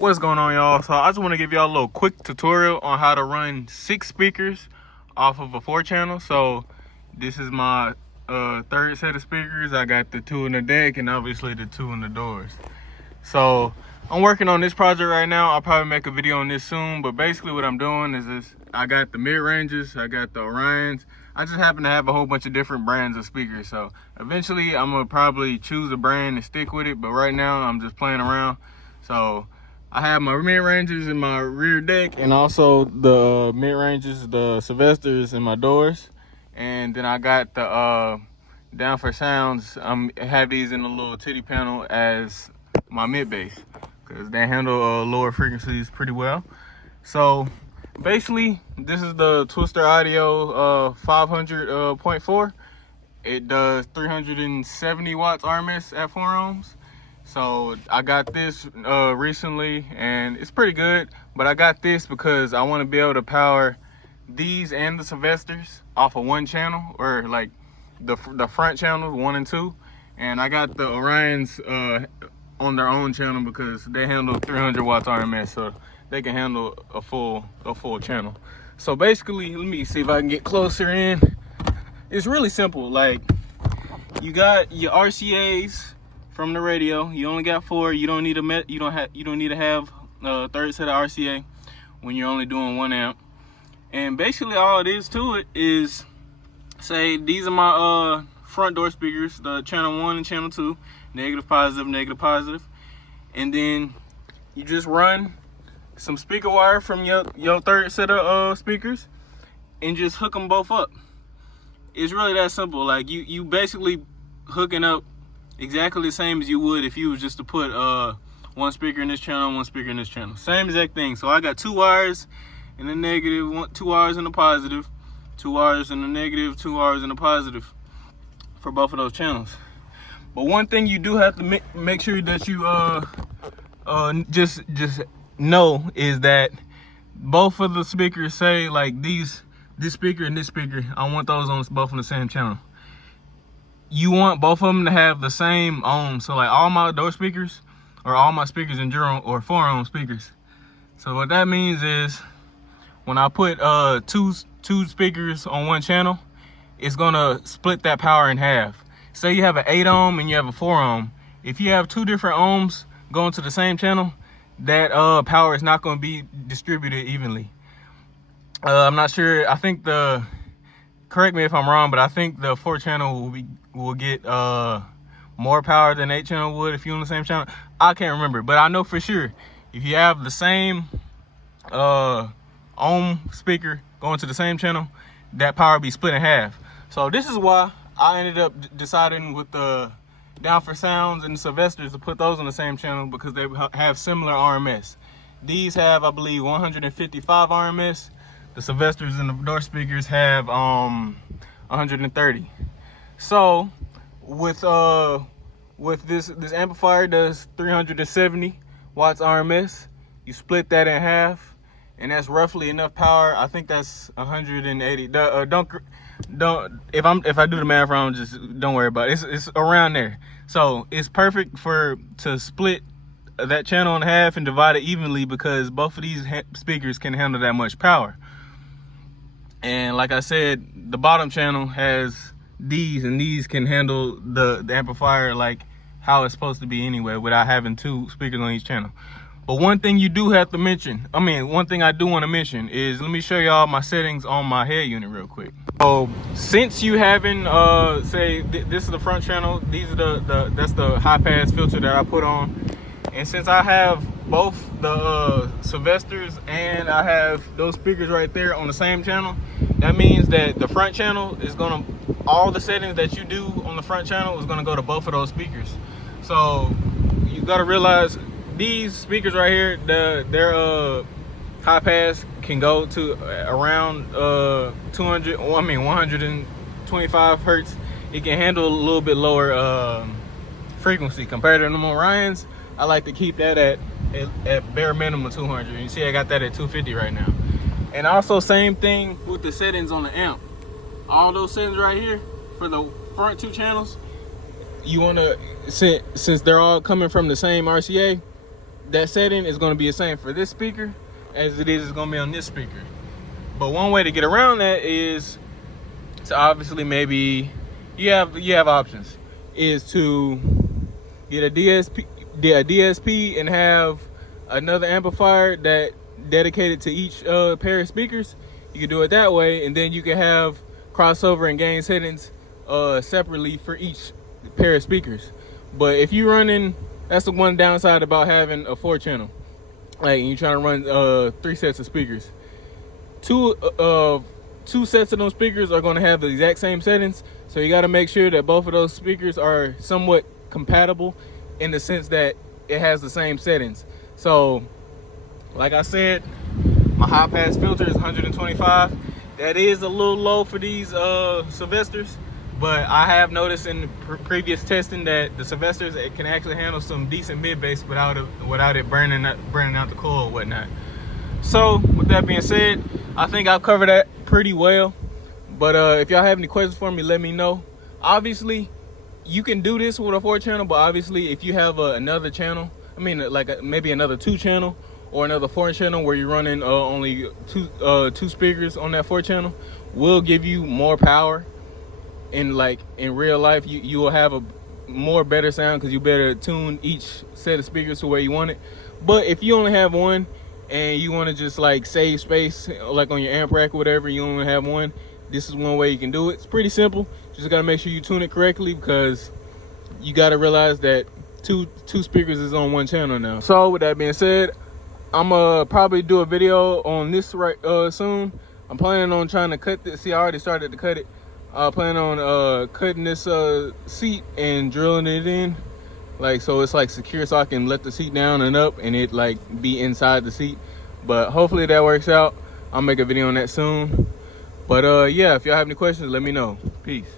What's going on, y'all? So I just want to give y'all a little quick tutorial on how to run 6 speakers off of a 4-channel. So this is my third set of speakers. I got the 2 in the deck and obviously the 2 in the doors. So I'm working on this project right now. I'll probably make a video on this soon, but basically what I'm doing is this: I got the mid-ranges, I got the Orions. I just happen to have a whole bunch of different brands of speakers. So eventually I'm gonna probably choose a brand and stick with it, but right now I'm just playing around. So I have my mid-ranges in my rear deck, and also the mid-ranges, the Sylvesters in my doors. And then I got the down for sounds. I have these in a little titty panel as my mid bass, because they handle lower frequencies pretty well. So basically this is the Twister Audio 500.4. It does 370 watts RMS at 4 ohms. So I got this recently and it's pretty good, but I got this because I want to be able to power these and the Sylvesters off of one channel, or like the front channels 1 and 2, and I got the Orions on their own channel because they handle 300 watts RMS, so they can handle a full channel. So basically, let me see if I can get closer in. It's really simple. Like, you got your RCAs from the radio. You only got 4. You don't need to have a third set of RCA when you're only doing 1 amp. And basically all it is to it is, say these are my front door speakers, the channel 1 and channel 2, negative, positive, and then you just run some speaker wire from your third set of speakers and just hook them both up. It's really that simple. Like, you basically hooking up exactly the same as you would if you was just to put one speaker in this channel, one speaker in this channel. Same exact thing. So I got 2 wires in the negative, 2 wires in the positive, 2 wires in the negative, 2 wires in the positive for both of those channels. But one thing you do have to make sure that you just know is that both of the speakers, say like this speaker and this speaker, I want those on both on the same channel. You want both of them to have the same ohm. So like all my door speakers, or all my speakers in general, or 4 ohm speakers. So what that means is, when I put two speakers on one channel, it's gonna split that power in half. Say you have an 8 ohm and you have a 4 ohm. If you have 2 different ohms going to the same channel, that power is not going to be distributed evenly. I'm not sure. I think correct me if I'm wrong, but I think the 4 channel will get more power than 8 channel would if you're on the same channel. I can't remember, but I know for sure if you have the same ohm speaker going to the same channel, that power be split in half. So this is why I ended up deciding with the down for sounds and the Sylvesters to put those on the same channel, because they have similar RMS. These have, I believe, 155 RMS. The Sylvesters and the door speakers have 130. So with this amplifier does 370 watts RMS. You split that in half, and that's roughly enough power. I think that's 180. If I do the math wrong, just don't worry about it. It's around there. So it's perfect to split that channel in half and divide it evenly, because both of these speakers can handle that much power. And like I said, the bottom channel has these, and these can handle the amplifier like how it's supposed to be anyway, without having 2 speakers on each channel. But one thing you do have to mention, one thing I do want to mention is, let me show y'all my settings on my head unit real quick. So since you having say this is the front channel, these are that's the high pass filter that I put on, and since I have both the Sylvesters and I have those speakers right there on the same channel, that means that the front channel is gonna, all the settings that you do on the front channel is gonna go to both of those speakers. So you gotta realize, these speakers right here, their high pass can go to around 125 hertz. It can handle a little bit lower frequency compared to the Orions. I like to keep that at bare minimum 200. You see I got that at 250 right now. And also same thing with the settings on the amp. All those settings right here for the front 2 channels, you want to, since they're all coming from the same RCA, that setting is going to be the same for this speaker as it is going to be on this speaker. But one way to get around that is to obviously, maybe you have options, is to get a DSP and have another amplifier that dedicated to each pair of speakers. You can do it that way, and then you can have crossover and gain settings separately for each pair of speakers. But if you're running, that's the one downside about having a 4-channel. Like, you're trying to run 3 sets of speakers. Two sets of those speakers are going to have the exact same settings, so you got to make sure that both of those speakers are somewhat compatible in the sense that it has the same settings. So, like I said, my high pass filter is 125. That is a little low for these Sylvesters. But I have noticed in previous testing that the Sylvesters, it can actually handle some decent mid bass without it burning out the coil or whatnot. So with that being said, I think I've covered that pretty well. But if y'all have any questions for me, let me know. Obviously, you can do this with a 4-channel, but obviously if you have another channel, I mean like maybe another 2-channel or another 4-channel where you're running only two speakers on that 4-channel, will give you more power. In real life, you will have a more better sound because you better tune each set of speakers to where you want it. But if you only have one and you want to just like save space, like on your amp rack or whatever, you only have one, this is one way you can do it. It's pretty simple. Just got to make sure you tune it correctly, because you got to realize that two speakers is on 1 channel now. So with that being said, I'm gonna probably do a video on this soon. I'm planning on trying to cut this. See, I already started to cut it. I plan on cutting this seat and drilling it in, like, so it's like secure, so I can let the seat down and up and it like be inside the seat. But hopefully that works out. I'll make a video on that soon. But yeah, if y'all have any questions, let me know. Peace.